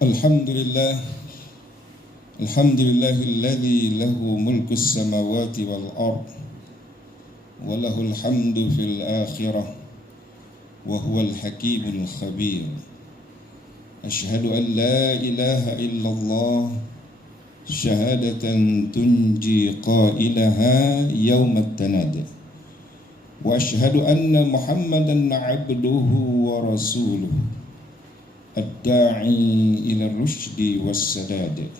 Alhamdulillah, alhamdulillahilladzi lahu mulkus samawati wal ard wa lahul hamdu fil akhirah wa huwal hakimul khabir. Ashhadu an la ilaha illallah syahadatan tunji qailaha yawmat tanad. Wa ashhadu anna Muhammadan abduhu wa rasuluhu ad-da'i ila rusydi was-sadad.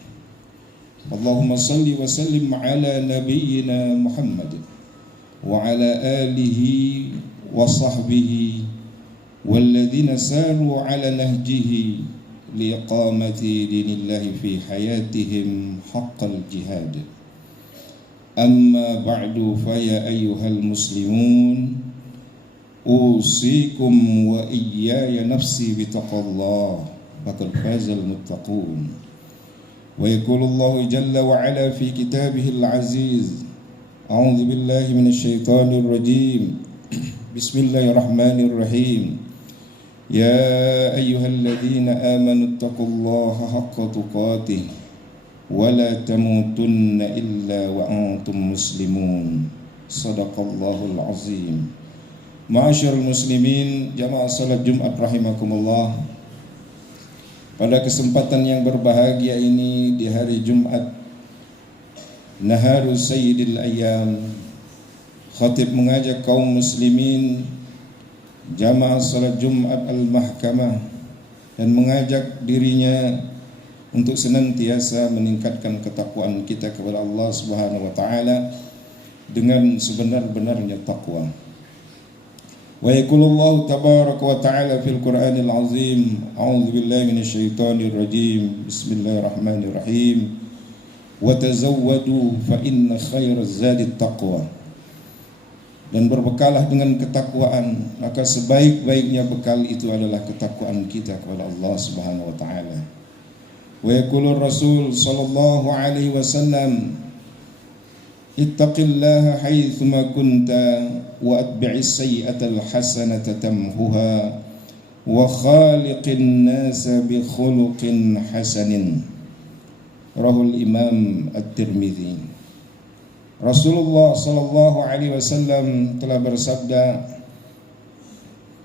Allahumma salli wa sallim ala nabiyyina Muhammad wa ala alihi wa sahbihi walladzina saru ala nahjihi liiqamati dinillahi fi hayatihim haqqal jihad. Amma ba'du, fa ya ayyuhal muslimun, usikum wa iyaya nafsi bitaqallah, faqad fazal muttaqun. Wa yaqulu Allahu jalla wa ala fi kitabihil aziz, a'udzu billahi minasyaitonir rajim, bismillahirrahmanirrahim. Ya ayyuhalladzina amanu taqullaha haqqa tuqatih wa la tamutunna illa wa antum muslimun. Shadaqallahul azim. Ma'asyiral muslimin, jamaah salat Jumat rahimakumullah. Pada kesempatan yang berbahagia ini di hari Jumat, Naharu Sayyidil Ayyam, khatib mengajak kaum muslimin jamaah salat Jumat al-Mahkamah dan mengajak dirinya untuk senantiasa meningkatkan ketakwaan kita kepada Allah Subhanahu wa taala dengan sebenar-benarnya takwa. Wa yaqulullahu tabaraka wa ta'ala fil Qur'anil azim, a'udzu billahi minasyaitonir rajim, bismillahirrahmanirrahim. Wa tazawwadu fa inna khairaz zadit taqwa. Dan berbekalah dengan ketakwaan, maka sebaik-baiknya bekal itu adalah ketakwaan kita kepada Allah Subhanahu wa taala. Wa yaqulur Rasul sallallahu alaihi wasallam, ittaqillaha haitsuma kunta wa atbi'is sayyi'atal hasanata tamhuha wa khaliqin nasa bi khuluqin hasanin. Rahul Imam At-Tirmidzi. Rasulullah sallallahu alaihi wasallam telah bersabda,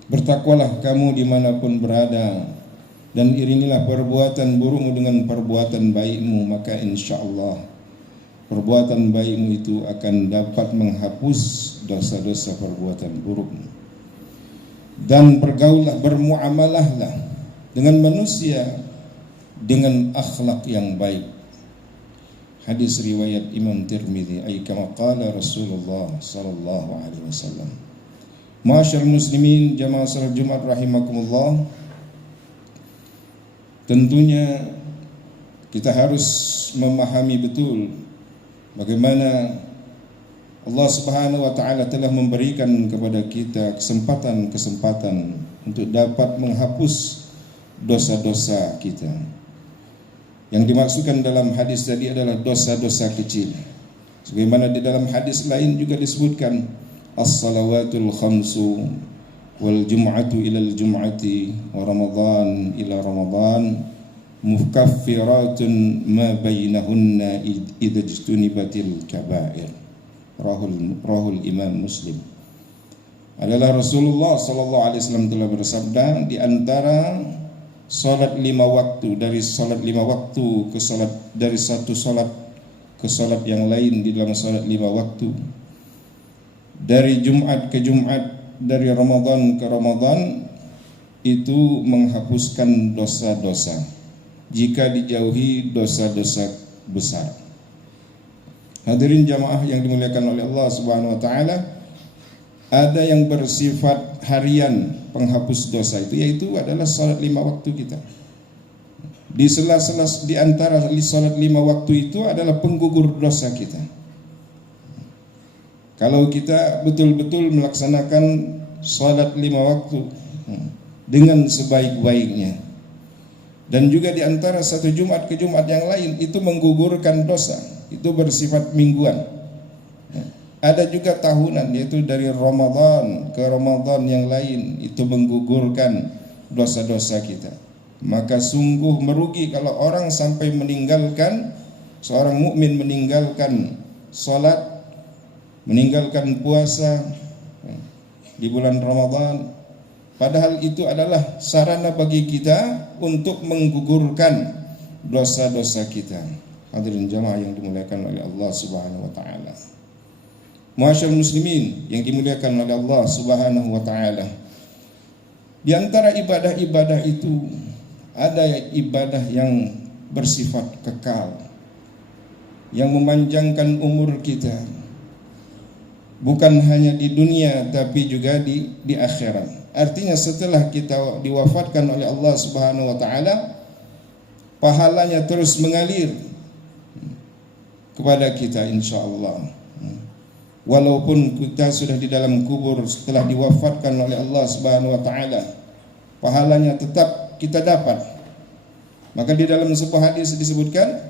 bertakwalah kamu dimanapun berada dan iringilah perbuatan burukmu dengan perbuatan baikmu, maka insyaallah perbuatan baikmu itu akan dapat menghapus dosa-dosa perbuatan burukmu. Dan bergaullah, bermuamalahlah dengan manusia dengan akhlak yang baik. Hadis riwayat Imam Tirmidzi, ay kama qala Rasulullah sallallahu alaihi wasallam. Ma'asyiral muslimin, jamaah salat Jumat rahimakumullah. Tentunya kita harus memahami betul bagaimana Allah Subhanahu wa taala telah memberikan kepada kita kesempatan untuk dapat menghapus dosa-dosa kita. Yang dimaksudkan dalam hadis tadi adalah dosa-dosa kecil. Sebagaimana di dalam hadis lain juga disebutkan as-salawatul khamsu wal jum'atu ilal jum'ati wa ramadhan ila ramadhan mukaffiratun ma bainahunna idza ijtunibatil kaba'ir. Rahul Imam Muslim. Adalah Rasulullah sallallahu alaihi wasallam telah bersabda, di antara salat 5 waktu, dari salat 5 waktu ke salat, dari satu salat ke salat yang lain di dalam salat 5 waktu, dari Jumat ke Jumat, dari Ramadan ke Ramadan, itu menghapuskan dosa-dosa jika dijauhi dosa-dosa besar. Hadirin jamaah yang dimuliakan oleh Allah Subhanahu wa taala, ada yang bersifat harian penghapus dosa itu, yaitu adalah salat 5 waktu kita. Di sela-sela di antara salat 5 waktu itu adalah penggugur dosa kita. Kalau kita betul-betul melaksanakan salat 5 waktu dengan sebaik-baiknya, dan juga di antara satu Jumat ke Jumat yang lain itu menggugurkan dosa, itu bersifat mingguan. Ada juga tahunan, yaitu dari Ramadan ke Ramadan yang lain, itu menggugurkan dosa-dosa kita. Maka sungguh merugi kalau orang sampai meninggalkan, seorang mukmin meninggalkan salat, meninggalkan puasa di bulan Ramadan, padahal itu adalah sarana bagi kita untuk menggugurkan dosa-dosa kita. Hadirin jamaah yang dimuliakan oleh Allah Subhanahu wa taala. Ma'asyiral muslimin yang dimuliakan oleh Allah Subhanahu wa taala. Di antara ibadah-ibadah itu ada ibadah yang bersifat kekal, yang memanjangkan umur kita, bukan hanya di dunia tapi juga di akhirat. Artinya setelah kita diwafatkan oleh Allah Subhanahu wa taala, pahalanya terus mengalir kepada kita insyaallah. Walaupun kita sudah di dalam kubur setelah diwafatkan oleh Allah Subhanahu wa taala, pahalanya tetap kita dapat. Maka di dalam sebuah hadis disebutkan,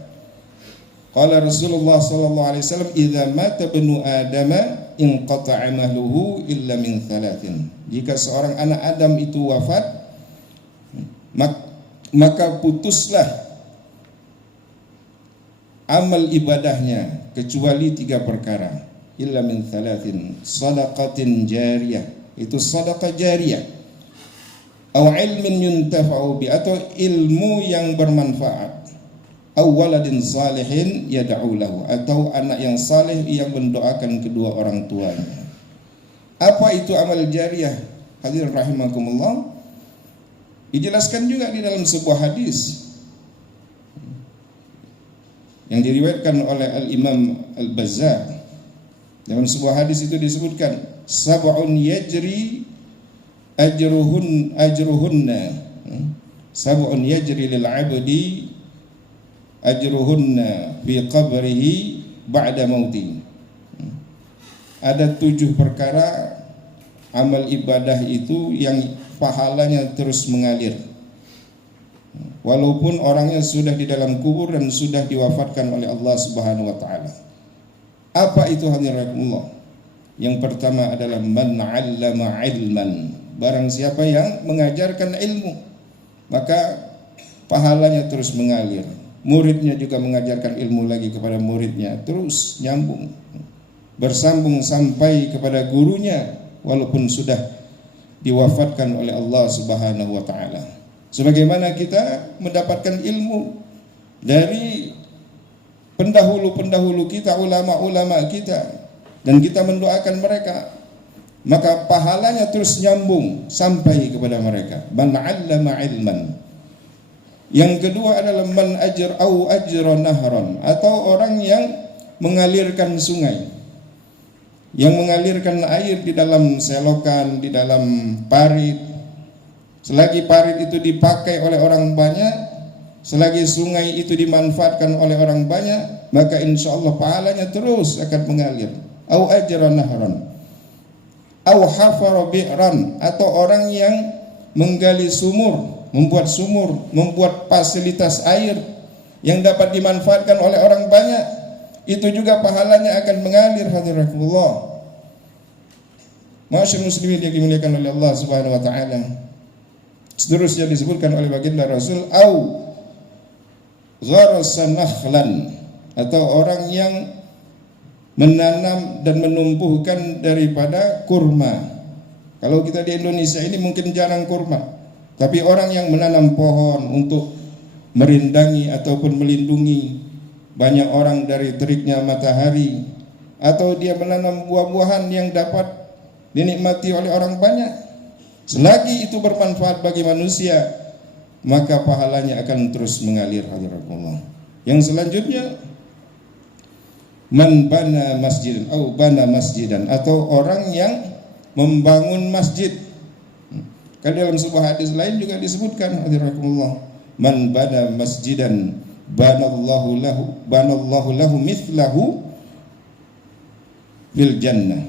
qala Rasulullah sallallahu alaihi wasallam, "Idza mata ibnu Adam inqata'a amaluhu illa min thalathin." Jika seorang anak Adam itu wafat, maka putuslah amal ibadahnya kecuali 3 perkara. Illa min thalathin, sadaqatin jariyah, itu sedekah jariyah, atau ilmin yuntafa'u bi, atau ilmu yang bermanfaat, aw waladin salihin yad'u lahu, atau anak yang saleh yang mendoakan kedua orang tuanya. Apa itu amal jariyah? Hadirin rahimakumullah. Dijelaskan juga di dalam sebuah hadis yang diriwayatkan oleh Al-Imam Al-Bazzar. Dalam sebuah hadis itu disebutkan, sab'un yajri ajruhunna, sab'un yajri lil 'abdi ajruhunna fi qabrihi ba'da mauti. Ada 7 perkara amal ibadah itu yang pahalanya terus mengalir, walaupun orangnya sudah di dalam kubur dan sudah diwafatkan oleh Allah Subhanahu wa taala. Apa itu hadiratullah? Yang pertama adalah man 'allama 'ilman. Barang siapa yang mengajarkan ilmu, maka pahalanya terus mengalir. Muridnya juga mengajarkan ilmu lagi kepada muridnya, terus nyambung, bersambung sampai kepada gurunya walaupun sudah diwafatkan oleh Allah Subhanahu wa taala. Sebagaimana kita mendapatkan ilmu dari pendahulu-pendahulu kita, ulama-ulama kita, dan kita mendoakan mereka, maka pahalanya terus nyambung sampai kepada mereka. Man 'allama 'ilman. Yang kedua adalah man ajr au ajra nahran, atau orang yang mengalirkan sungai, yang mengalirkan air di dalam selokan, di dalam parit. Selagi parit itu dipakai oleh orang banyak, selagi sungai itu dimanfaatkan oleh orang banyak, maka insya Allah pahalanya terus akan mengalir. Au ajra nahran, au hafara bi'ran, atau orang yang menggali sumur, membuat fasilitas air yang dapat dimanfaatkan oleh orang banyak, itu juga pahalanya akan mengalir. Hadirakumullah. Ma'asyiral muslimin yang dimuliakan oleh Allah Subhanahu wa taala. Seterusnya disebutkan oleh baginda Rasul, au gharasa nakhlan, atau orang yang menanam dan menumbuhkan daripada kurma. Kalau kita di Indonesia ini mungkin jarang kurma, tapi orang yang menanam pohon untuk merindangi ataupun melindungi banyak orang dari teriknya matahari, atau dia menanam buah-buahan yang dapat dinikmati oleh orang banyak, selagi itu bermanfaat bagi manusia, maka pahalanya akan terus mengalir. Hadiratullah. Yang selanjutnya, man bana masjidan atau bana masjidan, atau orang yang membangun masjid. Kan dalam sebuah hadis lain juga disebutkan, hadiratullah, man bana masjidan banallahu lahu mithlahu fil jannah.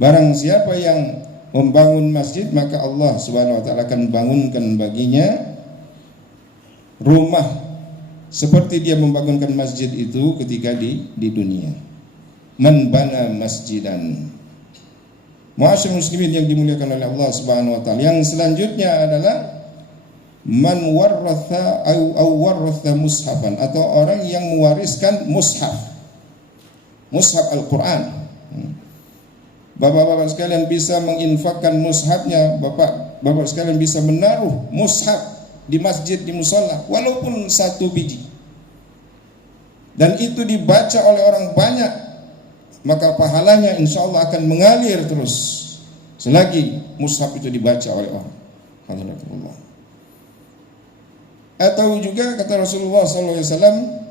Barang siapa yang membangun masjid, maka Allah Subhanahu wa taala akan bangunkan baginya rumah seperti dia membangunkan masjid itu ketika di dunia. Man bana masjidan. Ma'asyiral muslimin yang dimuliakan oleh Allah Subhanahu wa taala. Yang selanjutnya adalah man warratha au warratha mushafan, atau orang yang mewariskan mushaf Al-Quran. Bapak-bapak sekalian bisa menginfakkan mushafnya, bapak sekalian bisa menaruh mushaf di masjid, di musola, walaupun 1 biji, dan itu dibaca oleh orang banyak, maka pahalanya insya Allah akan mengalir terus selagi mushaf itu dibaca oleh orang. Alhamdulillah. Atau juga kata Rasulullah SAW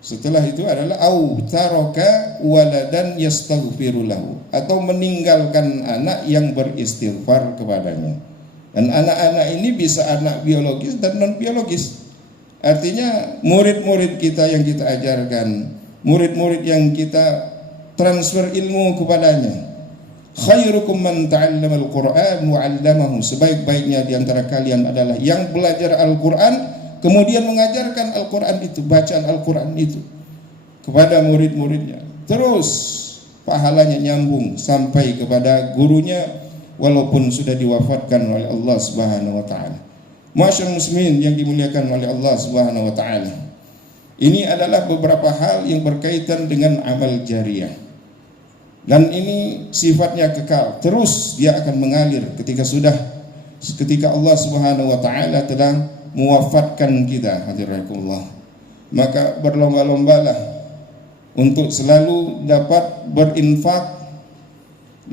setelah itu adalah au taraka waladan yastaghfiru lahu, atau meninggalkan anak yang beristighfar kepadanya. Dan anak-anak ini bisa anak biologis dan non biologis. Artinya murid-murid kita yang kita ajarkan, murid-murid yang kita transfer ilmu kepadanya. Khairukum man ta'allama al-Qur'an wa 'allamahu, sebaik-baiknya di antara kalian adalah yang belajar Al-Qur'an kemudian mengajarkan Al-Quran itu, bacaan Al-Quran itu kepada murid-muridnya. Terus pahalanya nyambung sampai kepada gurunya walaupun sudah diwafatkan oleh Allah Subhanahu wa taala. Masyaallah muslimin yang dimuliakan oleh Allah Subhanahu wa taala. Ini adalah beberapa hal yang berkaitan dengan amal jariyah. Dan ini sifatnya kekal, terus dia akan mengalir ketika Allah Subhanahu wa taala telah mewafatkan kita. Hadirakumullah. Maka berlomba-lombalah untuk selalu dapat berinfak,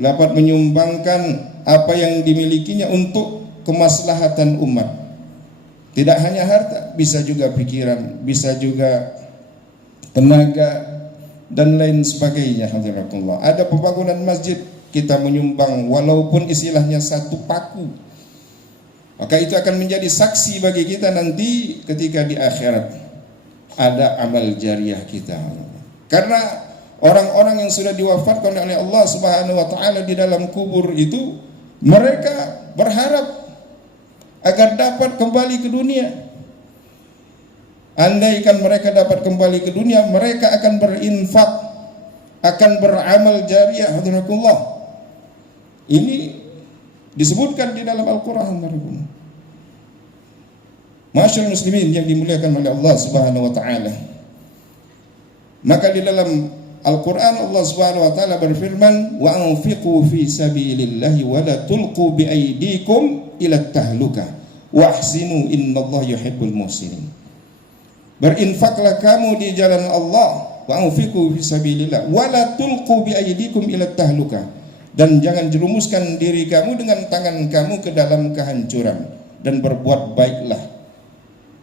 dapat menyumbangkan apa yang dimilikinya untuk kemaslahatan umat. Tidak hanya harta, bisa juga pikiran, bisa juga tenaga dan lain sebagainya. Hadirakumullah. Ada pembangunan masjid, kita menyumbang walaupun istilahnya 1 paku, maka itu akan menjadi saksi bagi kita nanti ketika di akhirat ada amal jariyah kita. Karena orang-orang yang sudah diwafatkan oleh Allah Subhanahu wa taala di dalam kubur itu, mereka berharap agar dapat kembali ke dunia. Andaikan mereka dapat kembali ke dunia, mereka akan berinfak, akan beramal jariyah. Hadirakumullah. Ini disebutkan di dalam Al-Quran. Masyaallah muslimin yang dimuliakan oleh Allah Subhanahu wa taala. Maka di dalam Al-Quran Allah Subhanahu wa taala berfirman, wa anfiqu fi sabilillahi wa la tulqu bi aydikum ila tahlukah wa ahsinu innallaha yuhibbul muhsinin. Berinfaklah kamu di jalan Allah, wa anfiqu fi sabilillah wa la tulqu bi aydikum ila tahlukah, dan jangan jerumuskan diri kamu dengan tangan kamu ke dalam kehancuran, dan berbuat baiklah,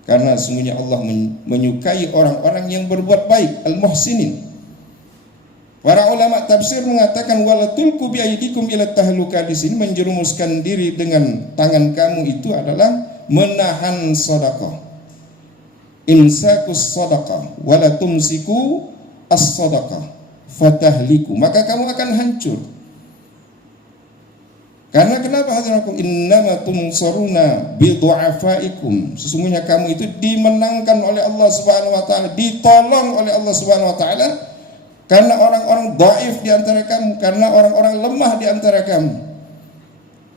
karena sesungguhnya Allah menyukai orang-orang yang berbuat baik, al-muhsinin. Para ulama tafsir mengatakan wala tulqu bi aydikum ila tahluka, di sini menjerumuskan diri dengan tangan kamu itu adalah menahan sedekah. Imsakus sedekah wala tumsiku as-sedekah fatahliku, maka kamu akan hancur. Karena kenapa hadirakum innama tunsaruna bi du'afaikum, sesungguhnya kamu itu dimenangkan oleh Allah Subhanahu wa taala, ditolong oleh Allah Subhanahu wa taala karena orang-orang dhaif di antara kamu, karena orang-orang lemah di antara kamu.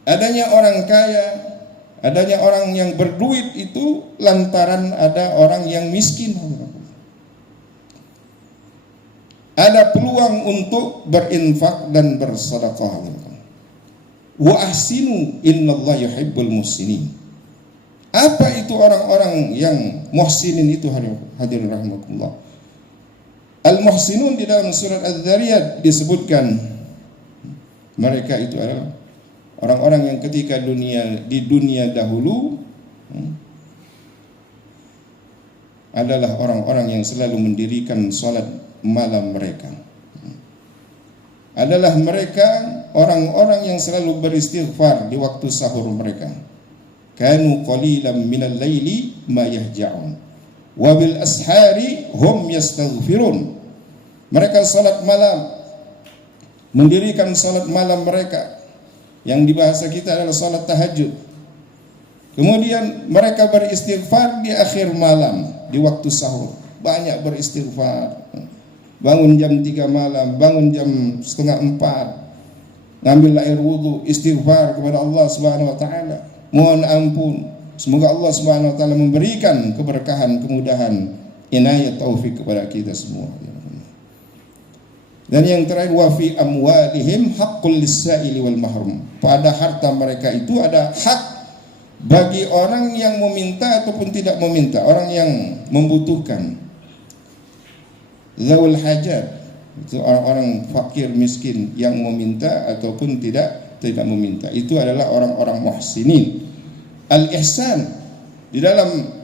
Adanya orang kaya, adanya orang yang berduit itu lantaran ada orang yang miskin. Ada peluang untuk berinfak dan bersedekah. Wa ahsinu innallaha yuhibbul muhsinin. Apa itu orang-orang yang muhsinin itu, hadirin rahimakumullah? Al-muhsinun di dalam surat Az-Zariyat disebutkan mereka itu adalah orang-orang yang ketika di dunia dahulu adalah orang-orang yang selalu mendirikan salat malam mereka. Adalah mereka orang-orang yang selalu beristighfar di waktu sahur mereka. Kanu qalilan minal laili ma yahja'un wa bil ashari hum yastaghfirun. Mereka salat malam, mendirikan salat malam mereka yang di bahasa kita adalah salat tahajud. Kemudian mereka beristighfar di akhir malam, di waktu sahur. Banyak beristighfar. Bangun jam 3 malam, bangun jam setengah 4, ngambil air wudu, istighfar kepada Allah Subhanahu wa taala. mohon ampun. Semoga Allah Subhanahu wa taala memberikan keberkahan, kemudahan, inayat, taufik kepada kita semua. Dan yang terakhir, wa fi amwalihim haqqul lis-sa'ili wal mahrum. Pada harta mereka itu ada hak bagi orang yang meminta ataupun tidak meminta, orang yang membutuhkan. Zawul hajat, itu orang-orang fakir miskin yang meminta ataupun tidak meminta. Itu adalah orang-orang muhsinin. Al-ihsan di dalam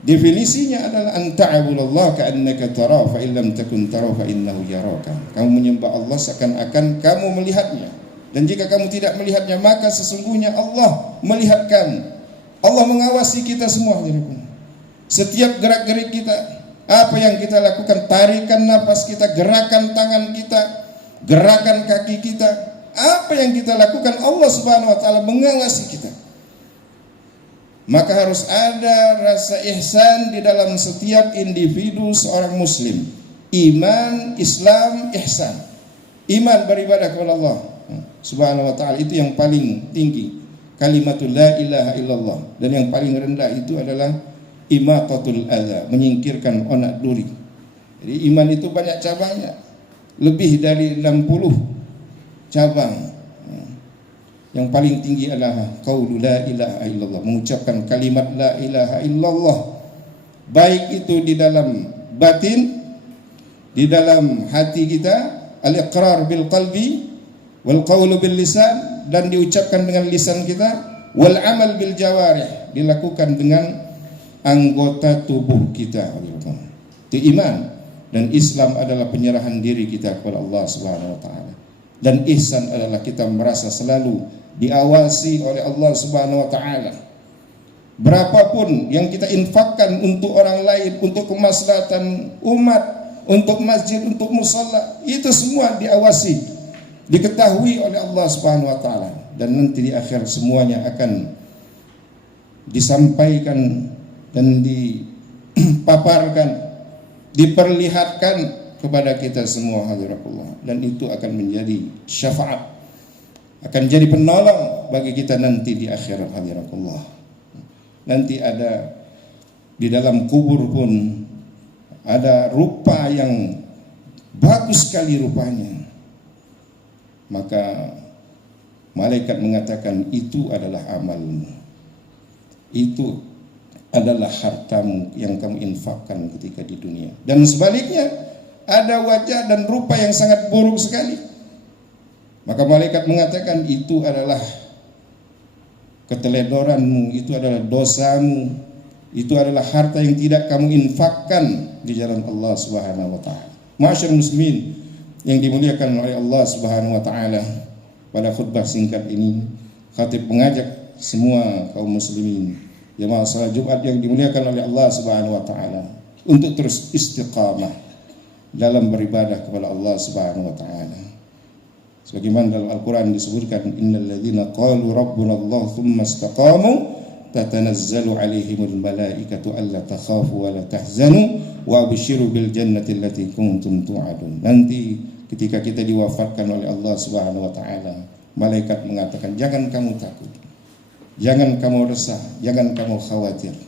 definisinya adalah anta'budallaha ka'annaka tarahu fa illam takun tarahu fa innahu yaraka. Kamu menyembah Allah seakan-akan kamu melihatnya, dan jika kamu tidak melihatnya maka sesungguhnya Allah melihat kamu. Allah mengawasi kita semua. Setiap gerak-gerik kita, apa yang kita lakukan, tarikan nafas kita, gerakan tangan kita, gerakan kaki kita, apa yang kita lakukan, Allah Subhanahu wa taala mengawasi kita. Maka harus ada rasa ihsan di dalam setiap individu seorang muslim. Iman, Islam, ihsan. Iman beribadah kepada Allah Subhanahu wa taala, itu yang paling tinggi. Kalimatul la ilaha illallah. Dan yang paling rendah itu adalah imatatul adza, menyingkirkan onak duri. Jadi iman itu banyak cabangnya. Lebih dari 60 cabang. Yang paling tinggi adalah qaulu la ilaha illallah, mengucapkan kalimat la ilaha illallah, baik itu di dalam batin, di dalam hati kita, al-iqrar bil qalbi wal qaulu bil lisan, dan diucapkan dengan lisan kita, wal amal bil jawarih, dilakukan dengan anggota tubuh kita. Itu iman. Dan Islam adalah penyerahan diri kita kepada Allah Subhanahu wa taala. Dan ihsan adalah kita merasa selalu diawasi oleh Allah Subhanahu wa taala. Berapapun yang kita infakkan untuk orang lain, untuk kemaslahatan umat, untuk masjid, untuk musalla, itu semua diawasi, diketahui oleh Allah Subhanahu wa taala. Dan nanti di akhir semuanya akan disampaikan dan dipaparkan, diperlihatkan kepada kita semua hadiratullah. Dan itu akan menjadi syafaat, akan jadi penolong bagi kita nanti di akhirat hadiratullah. Nanti ada di dalam kubur pun ada rupa yang bagus sekali rupanya. Maka malaikat mengatakan itu adalah amalmu, itu adalah hartamu yang kamu infakkan ketika di dunia. Dan sebaliknya ada wajah dan rupa yang sangat buruk sekali. Maka malaikat mengatakan itu adalah keteledoranmu, itu adalah dosamu, itu adalah harta yang tidak kamu infakkan di jalan Allah Subhanahu wa taala. Ma'asyiral muslimin yang dimuliakan oleh Allah Subhanahu wa taala, pada khutbah singkat ini khatib mengajak semua kaum muslimin jemaah salat Jumat yang dimuliakan oleh Allah Subhanahu wa taala untuk terus istiqamah dalam beribadah kepada Allah Subhanahu wa taala. Sebagaimana dalam Al-Qur'an disebutkan, innal ladzina qalu rabbuna Allah tsumma istaqamu tatanazzalu alaihimul malaikatu alla takhafu wa la tahzanu wa abshiru bil jannati allati kuntum tu'adun. Nanti ketika kita diwafatkan oleh Allah Subhanahu wa taala, malaikat mengatakan, jangan kamu takut, jangan kamu resah, jangan kamu khawatir.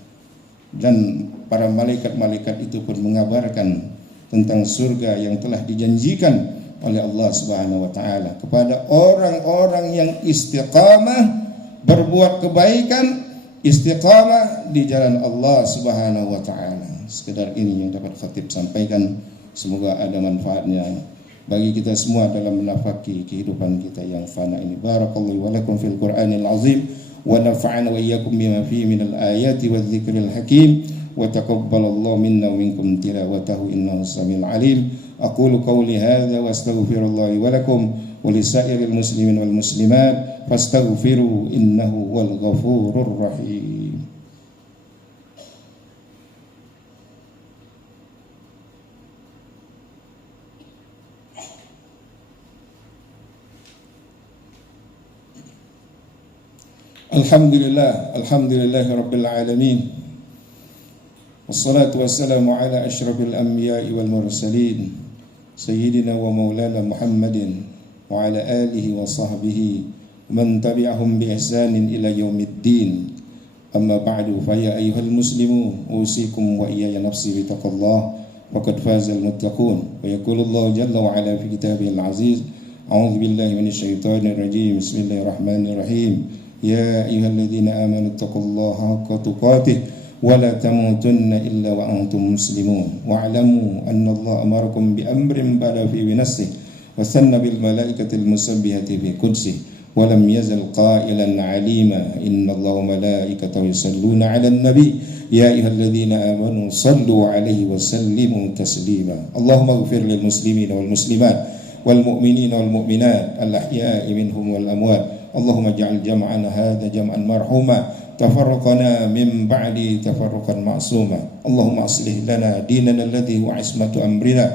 Dan para malaikat-malaikat itu pun mengabarkan tentang surga yang telah dijanjikan oleh Allah Subhanahu wa taala kepada orang-orang yang istiqamah berbuat kebaikan, istiqamah di jalan Allah Subhanahu wa taala. Sekedar ini yang dapat khatib sampaikan, semoga ada manfaatnya bagi kita semua dalam menafaki kehidupan kita yang fana ini. Barakallahu wa lakum fil Qur'anil azim wa nafa'ana wa iyyakum bima fihi minal ayati wadh-dhikril hakim wa taqabbalallahu minna wa minkum tilawatahu innahu samiul alim. Aqulu qawli hadza wa astaghfirullah wa lakum wa lisairil muslimin wal muslimat fastaghfiru innahu wal ghafurur rahim. Alhamdulillahi rabbil alamin. Wassalatu wassalamu ala asyrafil anbiya'i wal mursalin Sayyidina wa maulana Muhammadin wa ala alihi wa sahbihi ومن تبعهم بإحسان إلى يوم الدين. أما بعد فيا أيها المسلمون أوصيكم وإياي نفسي بتقوى الله فقد فاز المتقون. ويقول الله جل وعلا في كتابه العزيز: أعوذ بالله من الشيطان الرجيم بسم الله الرحمن الرحيم يا أيها الذين آمنوا اتقوا الله حق تقاته ولا تموتن إلا وأنتم مسلمون واعلموا أن الله أمركم بأمر بدا فيه بنفسه وثنى بالملائكة المسبحة في قدسه ولم يزل قائلا عليما إن الله وملائكته يصلون على النبي يا أيها الذين آمنوا صلوا عليه وسلموا تسليما. اللهم اغفر للمسلمين والمسلمات والمؤمنين والمؤمنات الأحياء منهم والأموات. اللهم اجعل جمعنا هذا جمعا مرحوما تفرقنا من بعد تفرقا معصوما. اللهم أصلح لنا ديننا الذي هو عصمة أمرنا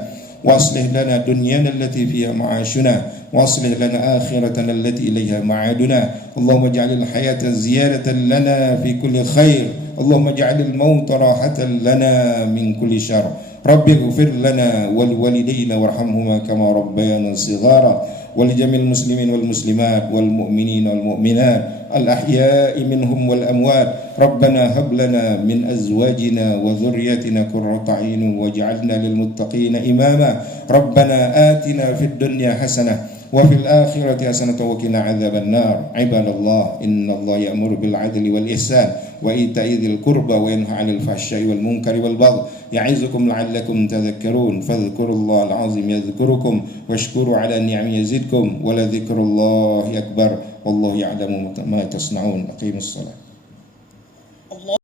وأصلح لنا دنيانا التي فيها معاشنا وأصلح لنا آخرتنا التي إليها معادنا. اللهم اجعل الحياة زيادة لنا في كل خير. اللهم اجعل الموت راحة لنا من كل شر. رب اغفر لنا ولوالدينا وارحمهما كما ربيانا صغارا ولجميع المسلمين والمسلمات والمؤمنين والمؤمنات الأحياء منهم والأموات. ربنا هب لنا من أزواجنا وذريتنا قرة أعين واجعلنا للمتقين إماما. ربنا آتنا في الدنيا حسنة وفي الآخرة حسنة وقنا عذاب النار. عباد الله إن الله يأمر بالعدل والإحسان وإيتاء ذي القربى وينهى عن الفحشاء والمنكر والبغي يعظكم لعلكم تذكرون. فاذكروا الله العظيم يذكركم واشكروا على النعم يزدكم ولذكر الله أكبر والله يعلم ما تصنعون. أقيموا الصلاة.